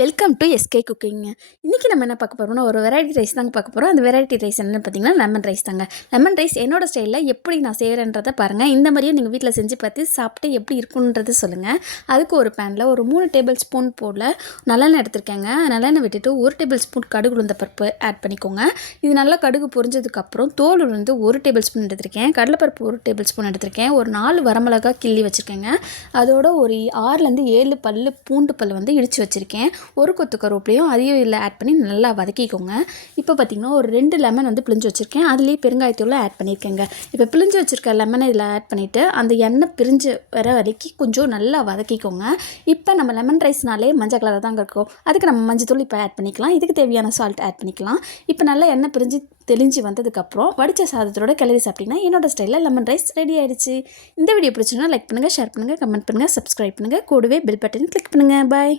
Welcome to SK குக்கிங்க. இன்றைக்கி நம்ம என்ன பார்க்க போகிறோம்னா ஒரு வெரைட்டி ரைஸ் தாங்க பார்க்க போகிறோம். அந்த வெரைட்டி ரைஸ் என்னென்னு பார்த்தீங்கன்னா லெமன் ரைஸ் தாங்க. லெமன் ரைஸ் என்னோடய ஸ்டைலில் எப்படி நான் செய்கிறேன்றதை பாருங்கள். இந்த மாதிரியே நீங்கள் வீட்டில் செஞ்சு பார்த்து சாப்பிட்டு எப்படி இருக்குன்றதை சொல்லுங்கள். அதுக்கு ஒரு பேனில் ஒரு 3 டேபிள் ஸ்பூன் போல் நல்லெண்ணெய் எடுத்துருக்கேங்க. நல்லெண்ணெய் விட்டுட்டு 1 டேபிள் ஸ்பூன் கடுகு உளுந்த பருப்பு ஆட் பண்ணிக்கோங்க. இது நல்லா கடுகு பொரிஞ்சதுக்கப்புறம் தோல் உளுந்து 1 டேபிள் ஸ்பூன் எடுத்திருக்கேன். கடலைப்பருப்பு 1 டேபிள் ஸ்பூன் எடுத்திருக்கேன். ஒரு 4 வரமிளகா கிள்ளி வச்சுருக்கேங்க. அதோட ஒரு 6லேருந்து 7 பல் பூண்டு பல் வந்து இடித்து வச்சுருக்கேன். ஒரு கொத்து கருவேப்பிலையும் அதையும் இதில் ஆட் பண்ணி நல்லா வதக்கிக்கோங்க. இப்போ பார்த்திங்கன்னா ஒரு 2 லெமன் வந்து பிழிஞ்சு வச்சுருக்கேன். அதுலேயே பெருங்காயத்தூள் ஆட் பண்ணியிருக்கேங்க. இப்போ பிழிஞ்சு வச்சுருக்க லெமனை இதில் ஆட் பண்ணிவிட்டு அந்த எண்ணெய் பிரிஞ்சு வர வரைக்கும் கொஞ்சம் நல்லா வதக்கிக்கோங்க. இப்போ நம்ம லெமன் ரைஸ்னாலே மஞ்சள் கலராக தாங்க இருக்கும். அதுக்கு நம்ம மஞ்சள் இப்போ ஆட் பண்ணிக்கலாம். இதுக்கு தேவையான சால்ட் ஆட் பண்ணிக்கலாம். இப்போ நல்லா எண்ணெய் பிரிஞ்சு தெளிஞ்சு வந்ததுக்கப்புறம் வடித்த சாதத்தோட கிளறி சாப்பிட்டிங்கன்னா என்னோடய ஸ்டைலில் லெமன் ரைஸ் ரெடி ஆகிடுச்சு. இந்த வீடியோ பிடிச்சுன்னா லைக் பண்ணுங்கள், ஷேர் பண்ணுங்கள், கமெண்ட் பண்ணுங்கள், சப்ஸ்கிரைப் பண்ணுங்கள், கூடவே பெல் பட்டன் கிளிக் பண்ணுங்கள். பாய்.